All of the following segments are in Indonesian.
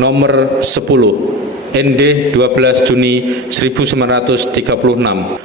Nomor 10, ND 12 Juni 1936.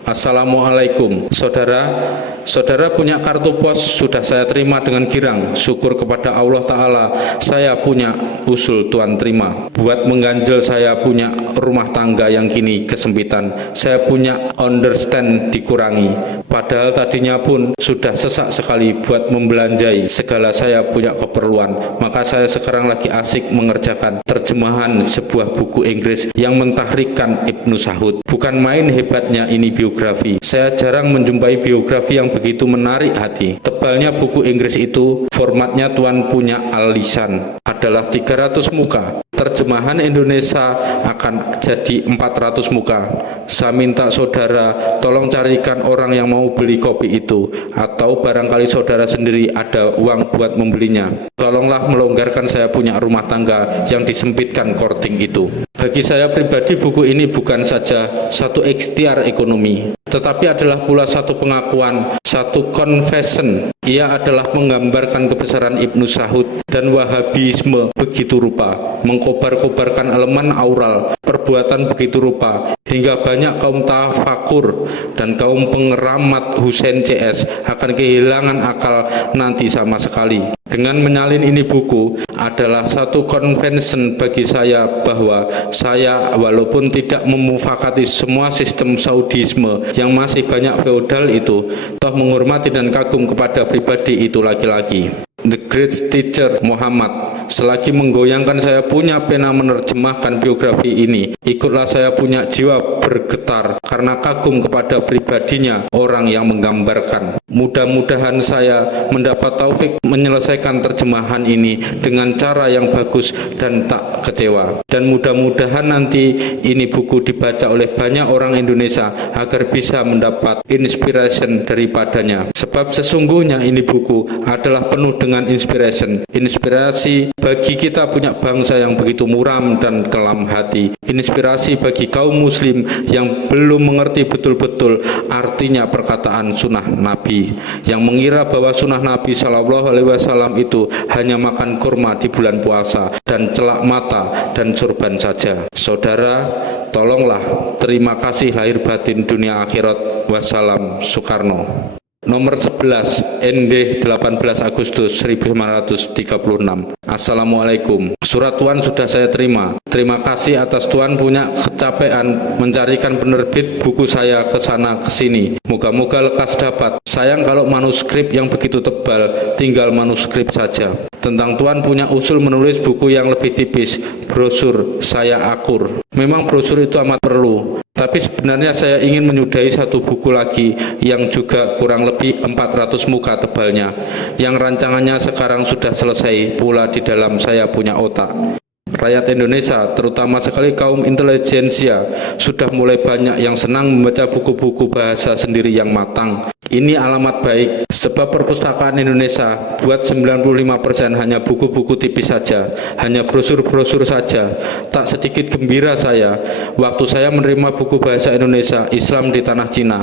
Assalamualaikum. Saudara punya kartu pos sudah saya terima dengan girang. Syukur kepada Allah Ta'ala, saya punya usul Tuhan terima. Buat mengganjel saya punya rumah tangga yang kini kesempitan. Saya punya understand dikurangi. Padahal tadinya pun sudah sesak sekali buat membelanjai segala saya punya keperluan. Maka saya sekarang lagi asik mengerjakan terjemahan sebuah buku Inggris yang mentahrikkan Ibnu Sa'ud. Bukan main hebatnya ini biografi. Saya jarang menjumpai biografi yang begitu menarik hati. Tebalnya buku Inggris itu, formatnya Tuan punya al-lisan, adalah 300 muka. Terjemahan Indonesia akan jadi 400 muka. Saya minta saudara tolong carikan orang yang mau beli kopi itu, atau barangkali saudara sendiri ada uang buat membelinya. Tolonglah melonggarkan saya punya rumah tangga yang disempitkan korting itu. Bagi saya pribadi, buku ini bukan saja satu ikhtiar ekonomi, tetapi adalah pula satu pengakuan, satu confession. Ia adalah menggambarkan kebesaran Ibnu Sa'ud dan Wahabisme begitu rupa, mengkobar-kobarkan elemen aural, perbuatan begitu rupa, hingga banyak kaum tafakur dan kaum pengeramat Husain CS akan kehilangan akal nanti sama sekali. Dengan menyalin ini buku adalah satu convention bagi saya bahwa saya walaupun tidak memufakati semua sistem Saudisme yang masih banyak feodal itu, toh menghormati dan kagum kepada pribadi itu laki-laki. The Great Teacher Muhammad. Selagi menggoyangkan saya punya pena menerjemahkan biografi ini, ikutlah saya punya jiwa bergetar karena kagum kepada pribadinya orang yang menggambarkan. Mudah-mudahan saya mendapat taufik menyelesaikan terjemahan ini dengan cara yang bagus dan tak kecewa. Dan mudah-mudahan nanti ini buku dibaca oleh banyak orang Indonesia agar bisa mendapat inspiration daripadanya. Sebab sesungguhnya ini buku adalah penuh dengan inspirasi bagi kita punya bangsa yang begitu muram dan kelam hati, inspirasi bagi kaum muslim yang belum mengerti betul-betul artinya perkataan sunnah Nabi, yang mengira bahwa sunnah Nabi SAW itu hanya makan kurma di bulan puasa dan celak mata dan surban saja. Saudara, tolonglah, terima kasih lahir batin dunia akhirat. Wassalam, Soekarno. Nomor 11, ND 18 Agustus 1936. Assalamualaikum. Surat Tuan sudah saya terima. Terima kasih atas Tuan punya kecapean mencarikan penerbit buku saya ke sana ke sini. Moga-moga lekas dapat. Sayang kalau manuskrip yang begitu tebal, tinggal manuskrip saja. Tentang Tuan punya usul menulis buku yang lebih tipis, brosur, saya akur. Memang brosur itu amat perlu. Tapi sebenarnya saya ingin menyudahi satu buku lagi yang juga kurang lebih 400 muka tebalnya, yang rancangannya sekarang sudah selesai pula di dalam saya punya otak. Rakyat Indonesia, terutama sekali kaum intelijensia, sudah mulai banyak yang senang membaca buku-buku bahasa sendiri yang matang. Ini alamat baik, sebab perpustakaan Indonesia buat 95% hanya buku-buku tipis saja, hanya brosur-brosur saja. Tak sedikit gembira saya waktu saya menerima buku bahasa Indonesia Islam di Tanah Cina.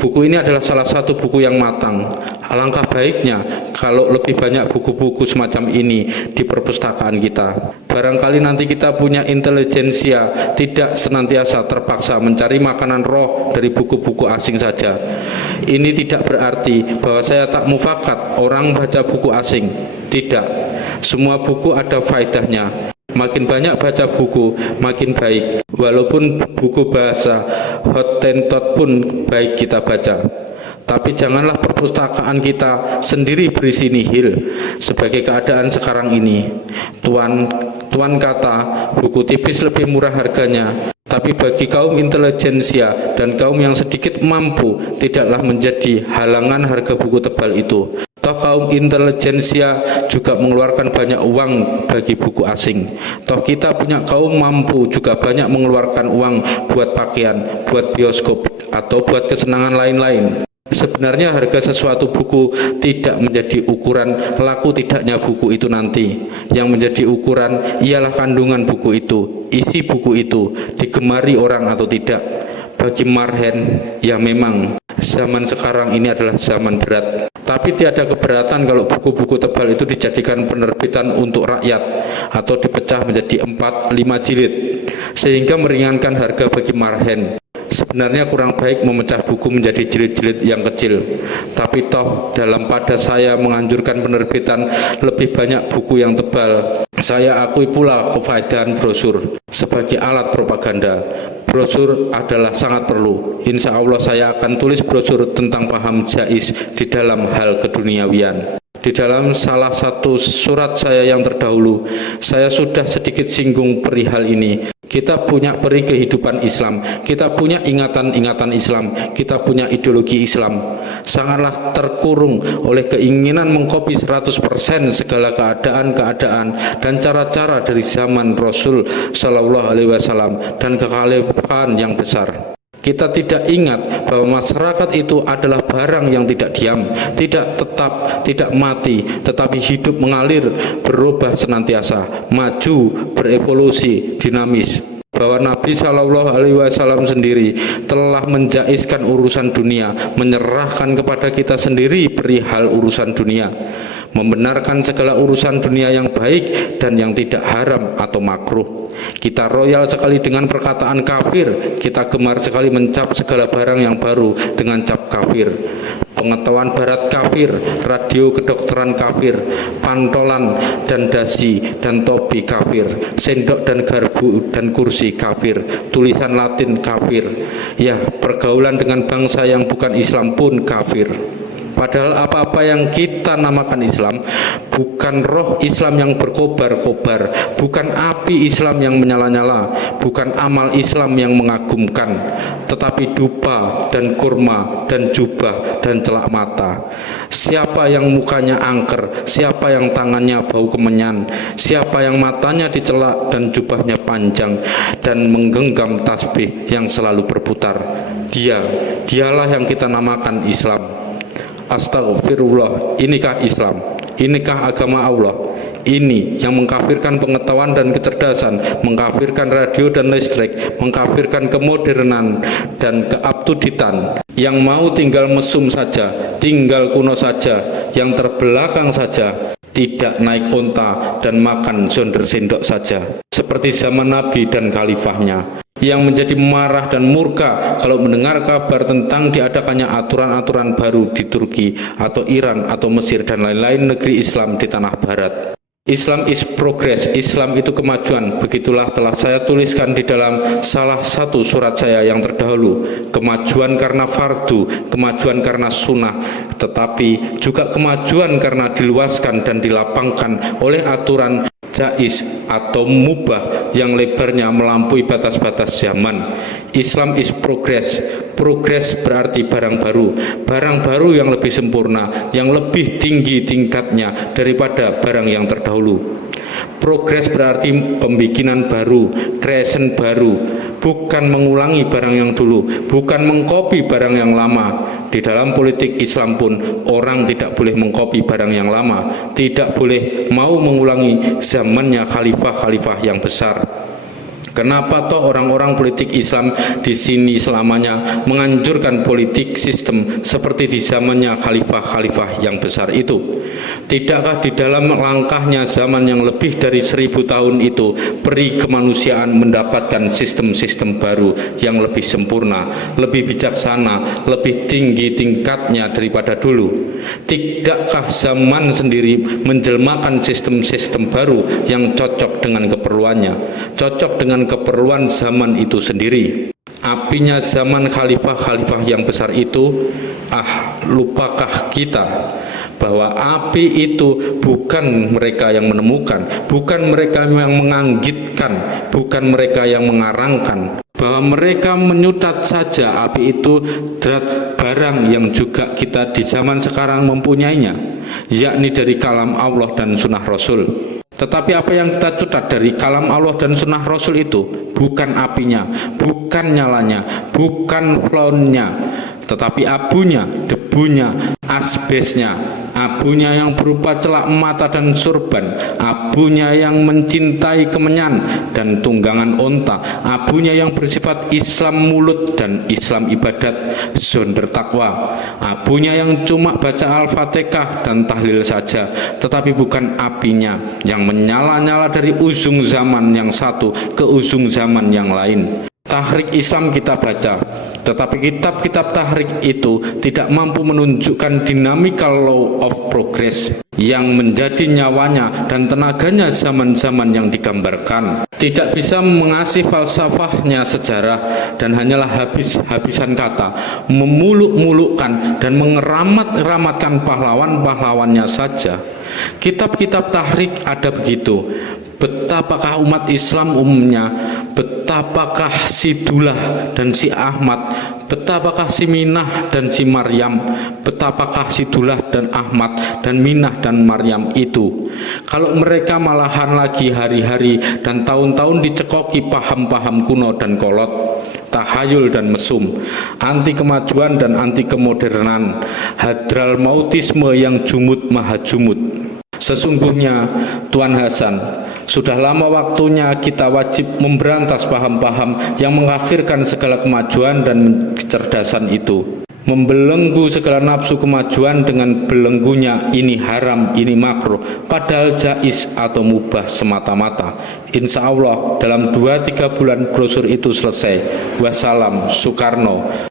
Buku ini adalah salah satu buku yang matang. Alangkah baiknya kalau lebih banyak buku-buku semacam ini di perpustakaan kita. Barangkali nanti kita punya intelijensia tidak senantiasa terpaksa mencari makanan roh dari buku-buku asing saja. Ini tidak berarti bahwa saya tak mufakat orang baca buku asing. Tidak, semua buku ada faedahnya. Makin banyak baca buku, makin baik. Walaupun buku bahasa Hottentot pun baik kita baca. Tapi janganlah perpustakaan kita sendiri berisi nihil sebagai keadaan sekarang ini. Tuan kata buku tipis lebih murah harganya, tapi bagi kaum intelijensia dan kaum yang sedikit mampu tidaklah menjadi halangan harga buku tebal itu. Toh kaum intelijensia juga mengeluarkan banyak uang bagi buku asing. Toh kita punya kaum mampu juga banyak mengeluarkan uang buat pakaian, buat bioskop, atau buat kesenangan lain-lain. Sebenarnya harga sesuatu buku tidak menjadi ukuran laku tidaknya buku itu nanti. Yang menjadi ukuran ialah kandungan buku itu, isi buku itu, digemari orang atau tidak. Bagi Marhen, ya memang zaman sekarang ini adalah zaman berat. Tapi tiada keberatan kalau buku-buku tebal itu dijadikan penerbitan untuk rakyat atau dipecah menjadi 4-5 jilid sehingga meringankan harga bagi marhen. Sebenarnya kurang baik memecah buku menjadi jilid-jilid yang kecil, tapi toh dalam pada saya menganjurkan penerbitan lebih banyak buku yang tebal. Saya akui pula kefaedahan brosur sebagai alat propaganda. Brosur adalah sangat perlu. Insya Allah saya akan tulis brosur tentang paham jais di dalam hal keduniawian. Di dalam salah satu surat saya yang terdahulu, saya sudah sedikit singgung perihal ini. Kita punya peri kehidupan Islam, kita punya ingatan-ingatan Islam, kita punya ideologi Islam. Sangatlah terkurung oleh keinginan mengkopi 100% segala keadaan-keadaan dan cara-cara dari zaman Rasul Shallallahu Alaihi Wasallam dan kekhalifahan yang besar. Kita tidak ingat bahwa masyarakat itu adalah barang yang tidak diam, tidak tetap, tidak mati, tetapi hidup mengalir, berubah senantiasa, maju, berevolusi, dinamis. Bahwa Nabi Shallallahu Alaihi Wasallam sendiri telah menjaiskan urusan dunia, menyerahkan kepada kita sendiri perihal urusan dunia, membenarkan segala urusan dunia yang baik dan yang tidak haram atau makruh. Kita royal sekali dengan perkataan kafir, kita gemar sekali mencap segala barang yang baru dengan cap kafir. Pengetahuan barat kafir, radio kedokteran kafir, pantolan dan dasi dan topi kafir, sendok dan garpu dan kursi kafir, tulisan Latin kafir. Ya, pergaulan dengan bangsa yang bukan Islam pun kafir. Padahal apa-apa yang kita namakan Islam bukan roh Islam yang berkobar-kobar, bukan api Islam yang menyala-nyala, bukan amal Islam yang mengagumkan, tetapi dupa dan kurma dan jubah dan celak mata. Siapa yang mukanya angker, siapa yang tangannya bau kemenyan, siapa yang matanya dicelak dan jubahnya panjang dan menggenggam tasbih yang selalu berputar, dialah yang kita namakan Islam. Astagfirullah, inikah Islam? Inikah agama Allah? Ini yang mengkafirkan pengetahuan dan kecerdasan, mengkafirkan radio dan listrik, mengkafirkan kemodernan dan keabtuditan, yang mau tinggal mesum saja, tinggal kuno saja, yang terbelakang saja, tidak naik onta dan makan sonder sendok saja, seperti zaman Nabi dan khalifahnya, yang menjadi marah dan murka kalau mendengar kabar tentang diadakannya aturan-aturan baru di Turki atau Iran atau Mesir dan lain-lain negeri Islam di tanah barat. Islam is progress, Islam itu kemajuan. Begitulah telah saya tuliskan di dalam salah satu surat saya yang terdahulu. Kemajuan karena fardu, kemajuan karena sunnah, tetapi juga kemajuan karena diluaskan dan dilapangkan oleh aturan jais atau mubah yang lebarnya melampaui batas-batas zaman. Islam is progress. Progress berarti barang baru yang lebih sempurna, yang lebih tinggi tingkatnya daripada barang yang terdahulu. Progress berarti pembikinan baru, creation baru, bukan mengulangi barang yang dulu, bukan mengkopi barang yang lama. Di dalam politik Islam pun orang tidak boleh mengkopi barang yang lama, tidak boleh mau mengulangi zamannya khalifah-khalifah yang besar. Kenapa toh orang-orang politik Islam di sini selamanya menganjurkan politik sistem seperti di zamannya khalifah-khalifah yang besar itu? Tidakkah di dalam langkahnya zaman yang lebih dari 1000 tahun itu peri kemanusiaan mendapatkan sistem-sistem baru yang lebih sempurna, lebih bijaksana, lebih tinggi tingkatnya daripada dulu? Tidakkah zaman sendiri menjelmakan sistem-sistem baru yang cocok dengan keperluannya, cocok dengan keperluan zaman itu sendiri? Apinya zaman khalifah-khalifah yang besar itu, lupakah kita bahwa api itu bukan mereka yang menemukan, bukan mereka yang menganggitkan, bukan mereka yang mengarangkan, bahwa mereka menyutat saja api itu barang yang juga kita di zaman sekarang mempunyainya, yakni dari kalam Allah dan sunnah Rasul. Tetapi apa yang kita cutat dari kalam Allah dan sunnah Rasul itu bukan apinya, bukan nyalanya, bukan flawnnya, tetapi abunya, debunya, asbesnya, abunya yang berupa celak mata dan sorban, abunya yang mencintai kemenyan dan tunggangan onta, abunya yang bersifat Islam mulut dan Islam ibadat, zonder takwa, abunya yang cuma baca Al-Fatihah dan tahlil saja, tetapi bukan apinya yang menyala-nyala dari ujung zaman yang satu ke ujung zaman yang lain. Tahrik Islam kita baca, tetapi kitab-kitab tahrik itu tidak mampu menunjukkan dynamical law of progress yang menjadi nyawanya dan tenaganya zaman-zaman yang digambarkan. Tidak bisa mengasih falsafahnya sejarah dan hanyalah habis-habisan kata, memuluk-mulukkan dan mengeramat-eramatkan pahlawan-pahlawannya saja. Kitab-kitab tahrik ada begitu. Betapakah umat Islam umumnya, betapakah si Dullah dan si Ahmad, betapakah si Minah dan si Maryam, betapakah si Dullah dan Ahmad dan Minah dan Maryam itu. Kalau mereka malahan lagi hari-hari dan tahun-tahun dicekoki paham-paham kuno dan kolot, tahayul dan mesum, anti kemajuan dan anti kemodernan, hadral mautisme yang jumud maha jumud. Sesungguhnya Tuan Hasan, sudah lama waktunya kita wajib memberantas paham-paham yang mengkafirkan segala kemajuan dan kecerdasan itu, membelenggu segala nafsu kemajuan dengan belenggunya ini haram, ini makruh, padahal jais atau mubah semata-mata. Insya Allah dalam 2-3 bulan brosur itu selesai. Wassalam, Soekarno.